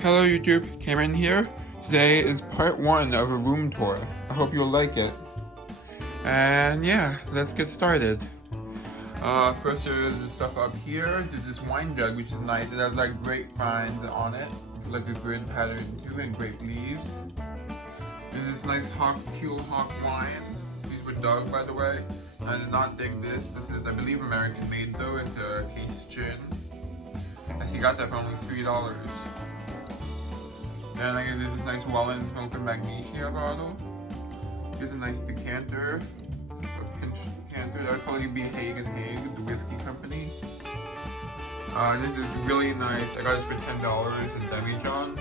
Hello YouTube, Cameron here. Today is part 1 of a room tour. I hope you'll like it. And yeah, let's get started. First there's the stuff up here. There's this wine jug which is nice. It has like grapevines on it. It's like a grid pattern too, and grape leaves. There's this nice teal hawk wine. These were dug, by the way. I did not dig this. This is, I believe, American made though. It's a case gin. I see got that for only $3. And I got this nice Welland Smoke Magnesia bottle. Here's a nice decanter. It's a pinch decanter. That would probably be Haig & Haig, the whiskey company. This is really nice. I got this for $10 at Demi-John.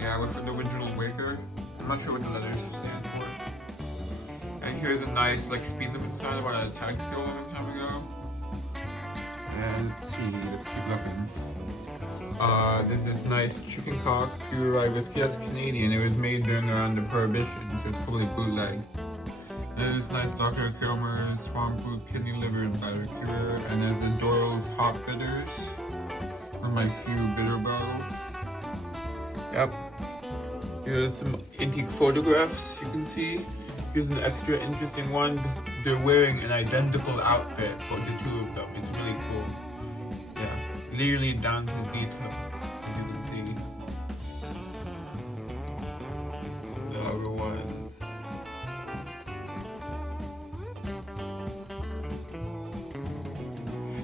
Yeah, with the original Waker. I'm not sure what the letters stand for. And here's a nice like speed limit sign about a tag sale a long time ago. And let's keep looking. There's this nice chicken cock pure rye whiskey. That's Canadian. It was made during around the Prohibition, so it's probably bootleg. And there's this nice Dr. Kilmer's Swamp Fruit Kidney Liver and Bladder Cure. And there's the Doyle's Hot Bitters. One of my few bitter bottles. Yep. Here's some antique photographs you can see. Here's an extra interesting one. They're wearing an identical outfit for the two of them. It's really cool. Yeah, literally down to detail, as you can see. Some of the other ones.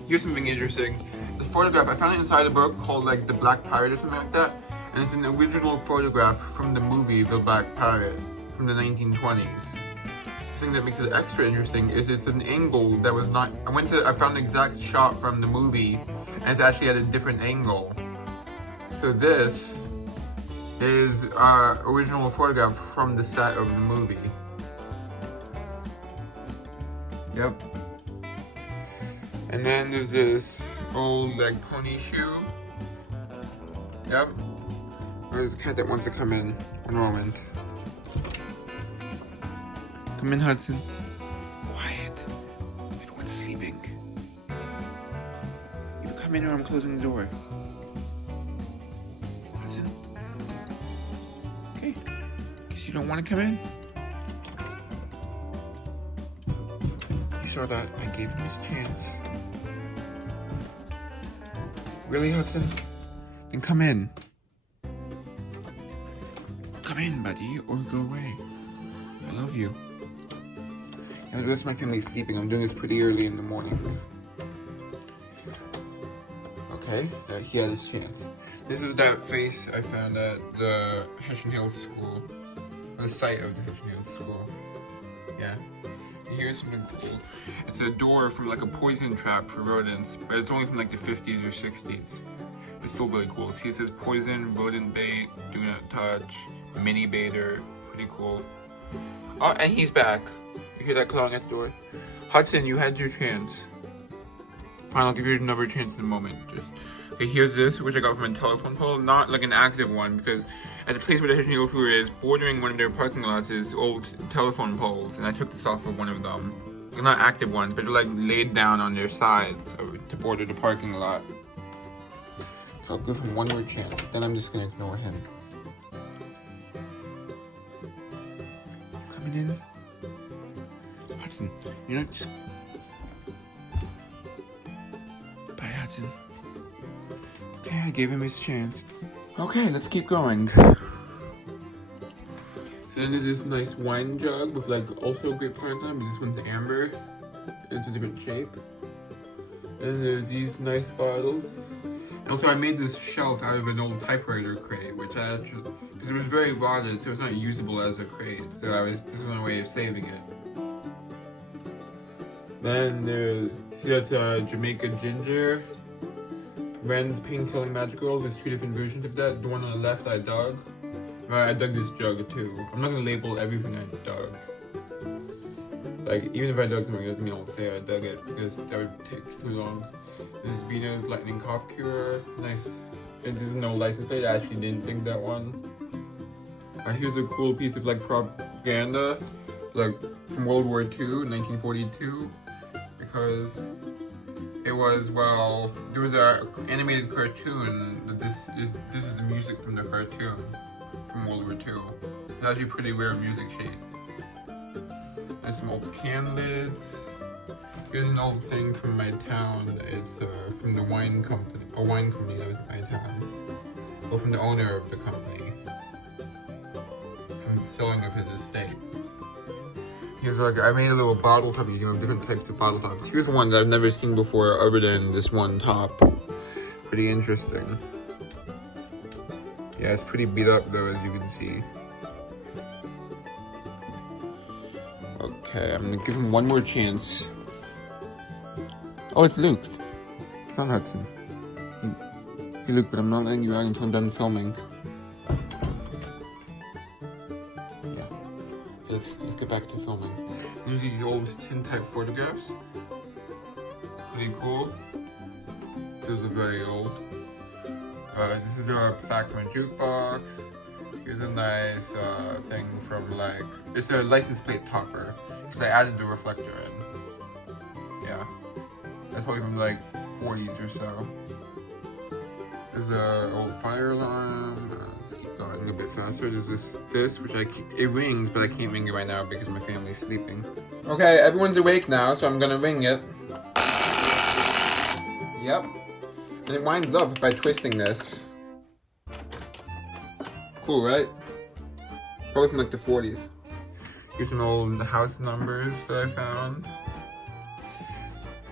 Here's something interesting. The photograph, I found it inside a book called like The Black Pirate or something like that. And it's an original photograph from the movie The Black Pirate from the 1920s. The thing that makes it extra interesting is it's an angle that was not, I found an exact shot from the movie and it's actually at a different angle. So this is our original photograph from the set of the movie. Yep. And then there's this old like pony shoe. Yep. There's a cat that wants to come in. One moment. Come in, Hudson. Quiet. Everyone's sleeping. You come in or I'm closing the door. Hudson. Okay. Guess you don't want to come in? You saw that I gave him his chance. Really, Hudson? Then come in. Come in, buddy, or go away. I love you. And the rest of my family's sleeping. I'm doing this pretty early in the morning. Okay, he had his chance. This is that face I found at the Hessian Hills School. Or the site of the Hessian Hills School. Yeah. And here's something cool. It's a door from like a poison trap for rodents, but it's only from like the 50s or 60s. It's still really cool. See, it says poison, rodent bait, do not touch, mini baiter, pretty cool. Oh, and he's back. You hear that clawing at the door? Hudson, you had your chance. Fine, I'll give you another chance in a moment. Okay, here's this, which I got from a telephone pole. Not like an active one, because at the place where the Hessian Hills School is, bordering one of their parking lots is old telephone poles, and I took this off of one of them. They're not active ones, but they're like laid down on their sides to border the parking lot. So I'll give him one more chance, then I'm just gonna ignore him. Coming in? Hudson, you're not just... Bye, Hudson. Okay, I gave him his chance. Okay, let's keep going. So then there's this nice wine jug with like also grapefruit on it, but this one's amber. It's a different shape. And there's these nice bottles. And also I made this shelf out of an old typewriter crate, which I actually, because it was very rotted, so it's not usable as a crate. So this is one way of saving it. Then there's, see that's Jamaica Ginger. Ren's Pain-Killing Magic Girl. There's 2 different versions of that. The one on the left I dug. I dug this jug too. I'm not gonna label everything I dug. Like, even if I dug something, it doesn't mean I'll say I dug it, because that would take too long. This is Vino's Lightning Cough Cure. Nice. There's no license plate. I actually didn't think that one. Here's a cool piece of like propaganda, like from World War II, 1942, because It was, well, there was a animated cartoon that this is the music from the cartoon from World War II. It's actually a pretty rare music sheet. There's some old can lids. Here's an old thing from my town. It's from the wine company that was in my town. Well, from the owner of the company. From the selling of his estate. Here's like, I made a little bottle top, different types of bottle tops. Here's one that I've never seen before other than this one top. Pretty interesting. Yeah, it's pretty beat up though, as you can see. Okay, I'm gonna give him one more chance. Oh, it's Luke. It's not Hudson. Hey Luke, but I'm not letting you out until I'm done filming. Yeah. Let's get back to filming. These are these old tin type photographs. Pretty cool. Those are very old. This is the Plaquemine Jukebox. Here's a nice thing from like, it's a license plate topper. So they added the reflector in. Yeah. That's probably from like 40s or so. There's a old fire alarm. Let's keep going a bit faster. There's this which it rings, but I can't ring it right now because my family's sleeping. Okay, everyone's awake now, so I'm gonna ring it. Yep. And it winds up by twisting this. Cool, right? Probably from like the 40s. Here's some old house numbers that I found.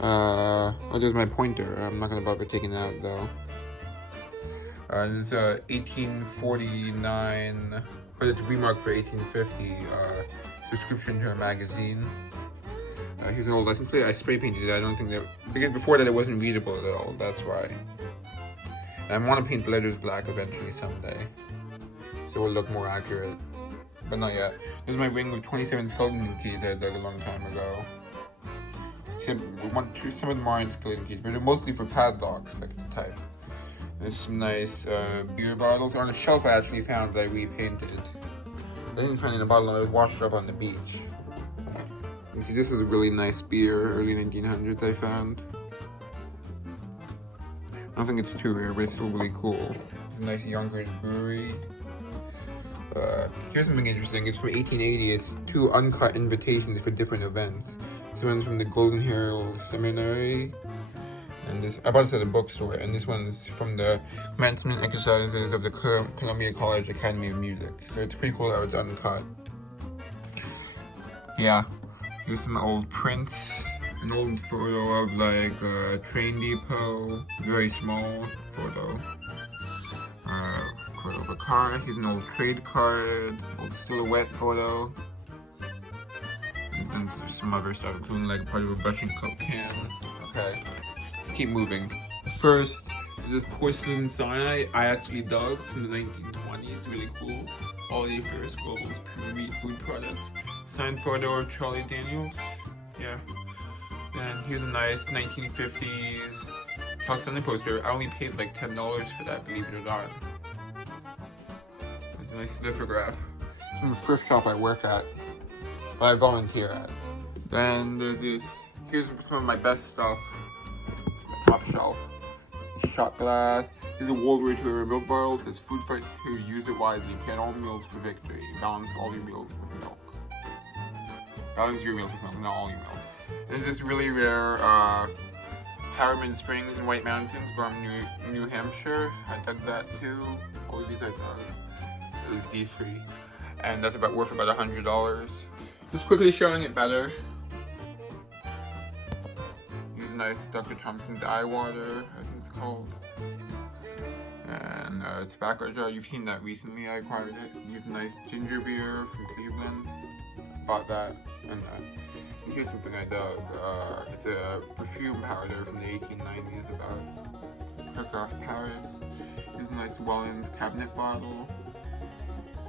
Oh, there's my pointer. I'm not gonna bother taking it out though. This is 1849, but it's remarked for 1850, subscription to a magazine. Here's an old license plate. I spray painted it. I don't think that, because before that it wasn't readable at all, that's why. And I want to paint the letters black eventually someday, so it will look more accurate, but not yet. This is my ring with 27 skeleton keys I had dug a long time ago. Except some of them aren't skeleton keys, but they're mostly for padlocks, like the type. There's some nice beer bottles. On a shelf I actually found that I repainted. I didn't find it in a bottle, I washed it up on the beach. You see, this is a really nice beer, early 1900s I found. I don't think it's too rare, but it's still really cool. It's a nice Yonkers brewery. Here's something interesting. It's from 1880. It's 2 uncut invitations for different events. This one's from the Golden Hill Seminary. And this, I bought this at a bookstore, and this one's from the commencement exercises of the Columbia College Academy of Music. So it's pretty cool how it's uncut. Yeah, here's some old prints. An old photo of like a train depot, very small photo. Photo of a car. Here's an old trade card, old silhouette photo. And then there's some other stuff, including like part of a brush and coat can. Okay. Keep moving. First, this porcelain sign I actually dug from the 1920s, really cool. All the Ferris Global's pure food products. Signed photo of Charlie Daniels. Yeah. And here's a nice 1950s Talk Sunday poster. I only paid like $10 for that, believe it or not. It's a nice lithograph. It's from the first shop I worked at, but I volunteer at. Then there's this, here's some of my best stuff. Top shelf. Shot glass. Here's a World War II milk bottle. It says food fight to use it wisely. Plan all meals for victory. Balance all your meals with milk. Balance your meals with milk, not all your milk. There's this really rare Harriman Springs in White Mountains from New Hampshire. I dug that too. All of these I dug. It was these 3. And that's worth about $100. Just quickly showing it better. Nice Dr. Thompson's eye water, I think it's called. And a tobacco jar. You've seen that recently. I acquired it. Here's a nice ginger beer from Cleveland. Bought that. And here's something I dug. It's a perfume powder from the 1890s about Kirchhoff Paris. Here's a nice Wellens cabinet bottle.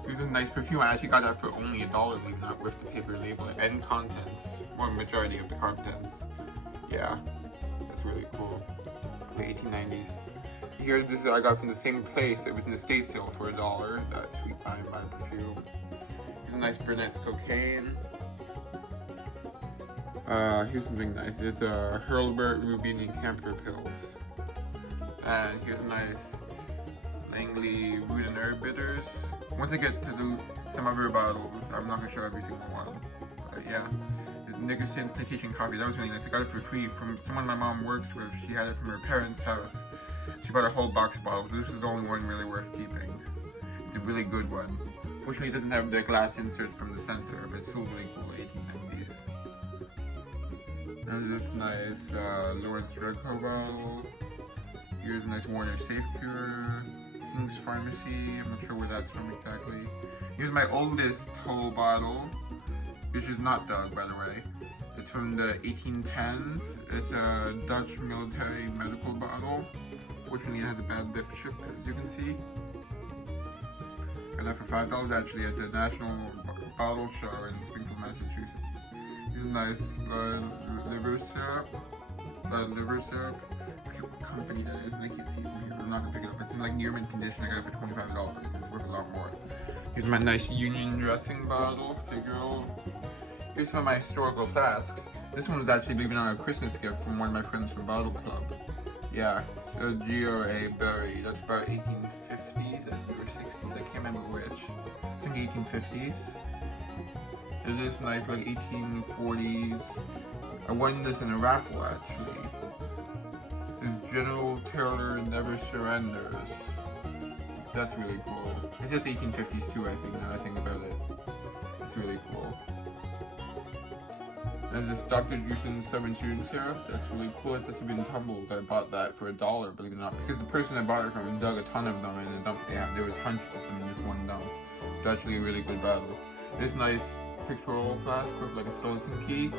Here's a nice perfume. I actually got that for only $1, leaving that with the paper label and contents. Or majority of the contents. Yeah. That's really cool. The 1890s. Here's this I got from the same place. It was in the estate sale for $1. That Sweet Pine by Perfume. Here's a nice Burnett's cocaine. Here's something nice. It's a Hurlburt Rubini Camphor Pills. And here's a nice Langley Root and Herb Bitters. Once I get to some other bottles, I'm not gonna show every single one. But yeah, Nickerson Plantation Coffee, that was really nice. I got it for free from someone my mom works with. She had it from her parents' house. She bought a whole box of bottles. This is the only one really worth keeping. It's a really good one. Fortunately, it doesn't have the glass insert from the center, but it's still really cool, 1890s. And this nice Lawrence Redco bottle. Here's a nice Warner Safe Cure. King's Pharmacy, I'm not sure where that's from exactly. Here's my oldest whole bottle, which is not Doug, by the way. It's from the 1810s. It's a Dutch military medical bottle. Fortunately, it has a bad lip chip, as you can see. Got that for $5 actually at the National Bottle Show in Springfield, Massachusetts. Here's a nice blood liver syrup. What company that is, and I can't see from here. I'm not gonna pick it up. It's in like near mint condition. I got it for $25. It's worth a lot more. Here's my nice Union dressing bottle, Figaro. Here's some of my historical flasks. This one was actually, believe it or not, a Christmas gift from one of my friends from Bottle Club. Yeah, so GRA Berry. That's about 1850s or 60s. I can't remember which. I think 1850s. It is nice, like 1840s. I won this in a raffle actually. General Taylor Never Surrenders. That's really cool. It's just 1850s too, I think, now that I think about it. It's really cool. And this Dr. Juicing Stubborn Chewing Syrup. That's really cool. It's just been tumbled. I bought that for $1, believe it or not. Because the person I bought it from dug a ton of them in the dump. Yeah, there was hundreds of them in this one dump. It's actually a really good bottle. This nice pictorial flask with like a skeleton key.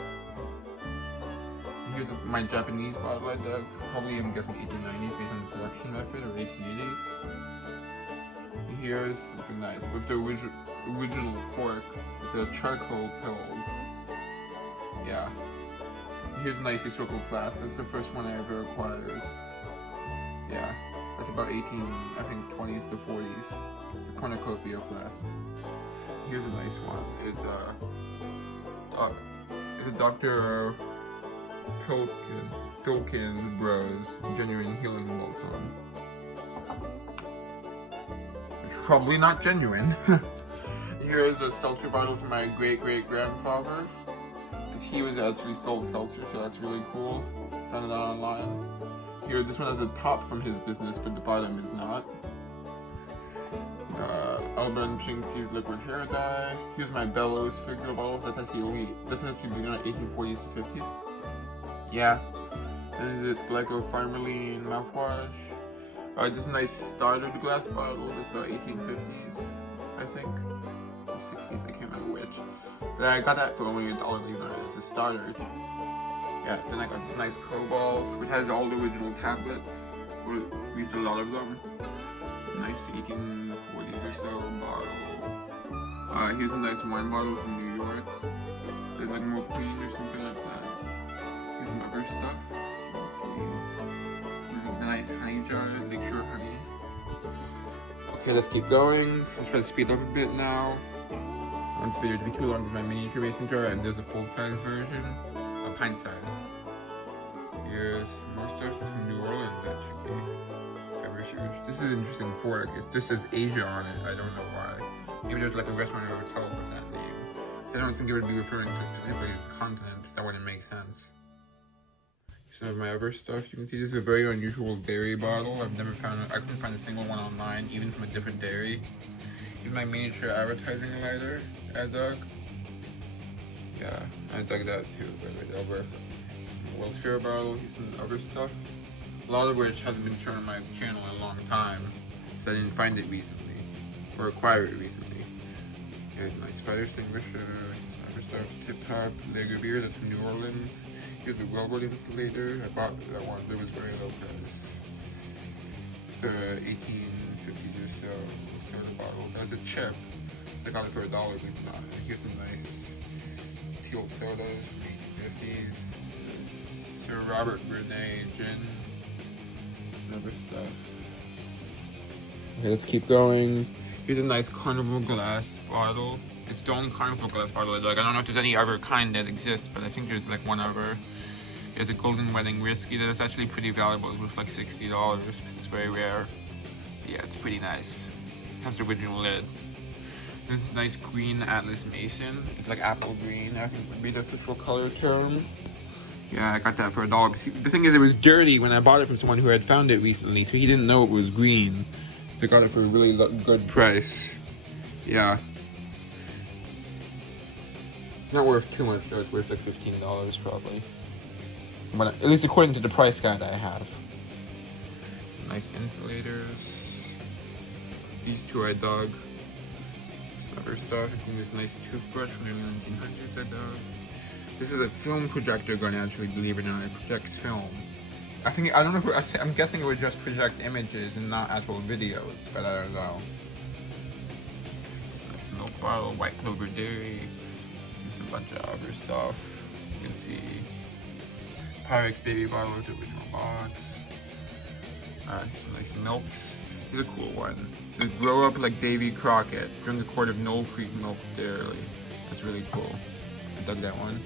Here's my Japanese bottle I dug, probably I'm guessing 1890s based on the production method, or 1880s. Here's something nice with the original cork, with the charcoal pills. Yeah. Here's a nice historical flask. That's the first one I ever acquired. Yeah. That's about 20s to 40s. It's a cornucopia flask. Here's a nice one. It's a Dr. Pilkin Bros Genuine Healing Balsam. Which is probably not genuine. Here's a seltzer bottle from my great-great-grandfather. Because he was actually sold seltzer, so that's really cool. Found it online. Here, this one has a top from his business, but the bottom is not. Alban Chinkey's liquid hair dye. Here's my Bellows figure bottle. That's actually that's actually 1840s to 50s. Yeah. And this glycopharmaline mouthwash. This nice startered glass bottle. It's about 1850s, I think. Or 60s, I can't remember which. But I got that for only $1, believe it or not. It's a starter. Yeah, then I got this nice cobalt, which has all the original tablets. Or at least a lot of them. Nice 1840s or so bottle. Here's a nice wine bottle from New York. It's like more clean or something like that. Here's some other stuff. Let's see. A nice honey jar, Lakeshore honey. Okay, let's keep going. I'll try to speed up a bit now. I want this video to be too long. There's my miniature mason jar, and there's a full-size version, a pint size. Here's more stuff from New Orleans, actually. This is an interesting fork. It just says Asia on it. I don't know why. Maybe there's like a restaurant or hotel with that name. I don't think it would be referring to specifically the continent, because that wouldn't make sense. Here's some of my other stuff. You can see this is a very unusual dairy bottle. I couldn't find a single one online, even from a different dairy. Here's my miniature advertising lighter I dug. Yeah, I dug that too, by the way. Over some World's Fair bottle. Here's some other stuff. A lot of which hasn't been shown on my channel in a long time, so I didn't find it recently, or acquire it recently. Here's a nice fire extinguisher, other stuff, Tip Top, Lager beer, that's from New Orleans. Here's a railroad insulator, I bought that one, it was very low price. It's 1850s or so, soda bottle. That's a chip, so I got it for $1, believe it or not. Here's some nice teal sodas from the 50s. Sir Robert Bernay gin. Other stuff. Okay, let's keep going. Here's a nice Carnival glass bottle. It's the only Carnival glass bottle I dug. I don't know if there's any other kind that exists, but I think there's like one other. It's a Golden Wedding Whiskey that's actually pretty valuable. It's worth like $60. It's very rare. Yeah, it's pretty nice. It has the original lid. There's this nice green Atlas Mason. It's like apple green, I think would be the official color term. Yeah, I got that for $1. See, the thing is, it was dirty when I bought it from someone who had found it recently, so he didn't know it was green. So I got it for a really good price. Yeah. It's not worth too much though, it's worth like $15 probably. But at least according to the price guide I have. Nice insulators. These two I dug. Some other stuff, including this nice toothbrush from the 1900s I dug. This is a film projector gun actually, believe it or not. It projects film. I don't know if I'm guessing it would just project images and not actual videos, but I don't know. Nice milk bottle, White Clover Dairy. There's a bunch of other stuff. You can see Pyrex baby bottle with the original box. Some nice milks. Here's a cool one. It says grow up like Davy Crockett. Drink a quart of Knoll Creek milk daily. That's really cool. I dug that one.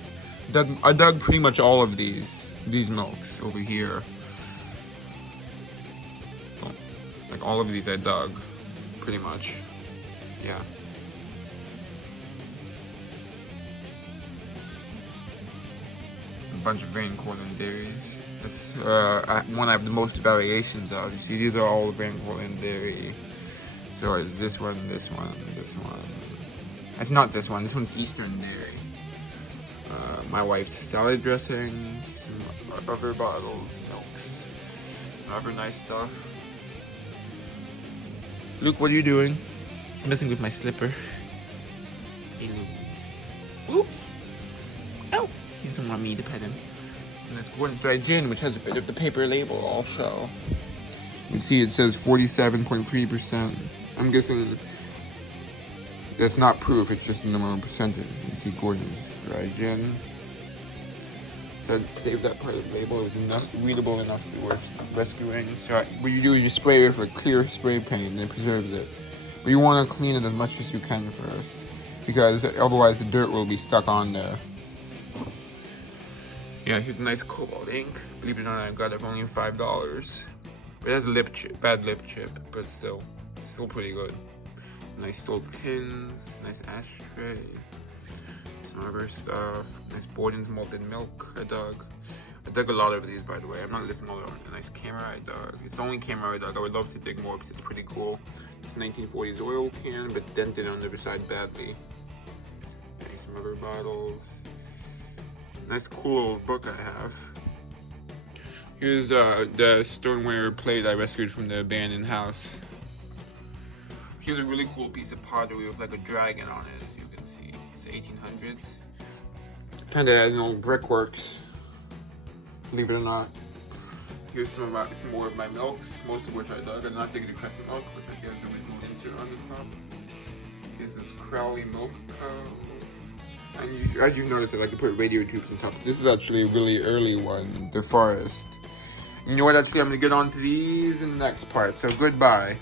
I dug pretty much all of these milks over here. Oh, like all of these I dug, pretty much. Yeah. A bunch of Van Cortlandt dairies. That's one I have the most variations of. You see, these are all Van Cortlandt dairy. So it's this one, this one, this one. It's not this one. This one's Eastern dairy. My wife's salad dressing, some other bottles, milks, other nice stuff. Luke, what are you doing? He's messing with my slipper. Hey, Luke. Oop. Oh, he doesn't want me to pet him. And this Gordon's Dry Gin, which has a bit of the paper label also. You can see it says 47.3%. I'm guessing that's not proof, it's just a number percentage. You can see Gordon's Dry Gin. So I saved that part of the label. It was readable enough to be worth rescuing. So what you do is you spray it with a clear spray paint and it preserves it. But you want to clean it as much as you can first, because otherwise the dirt will be stuck on there. Yeah, here's a nice cobalt ink. Believe it or not, I got it for only $5. It has a lip chip, bad lip chip, but still pretty good. Nice gold pins, nice ashtray. Some other stuff. Nice Borden's malted milk I dug. I dug a lot of these, by the way. I'm not listing all of them. A nice camera I dug. It's the only camera I dug. I would love to dig more because it's pretty cool. It's 1940s oil can, but dented on the other side badly. Okay, some other bottles. Nice cool old book I have. Here's the stoneware plate I rescued from the abandoned house. Here's a really cool piece of pottery with like a dragon on it, as you can see. It's 1800s. Found it at an old brickworks. Believe it or not. Here's some more of my milks, most of which I dug. I'm not digging the crescent milk, which I gave the original insert on the top. Here's this Crowley milk cow. And as you notice, I like to put radio tubes on top. So this is actually a really early one, the forest. You know what? Actually, I'm gonna get on to these in the next part. So goodbye.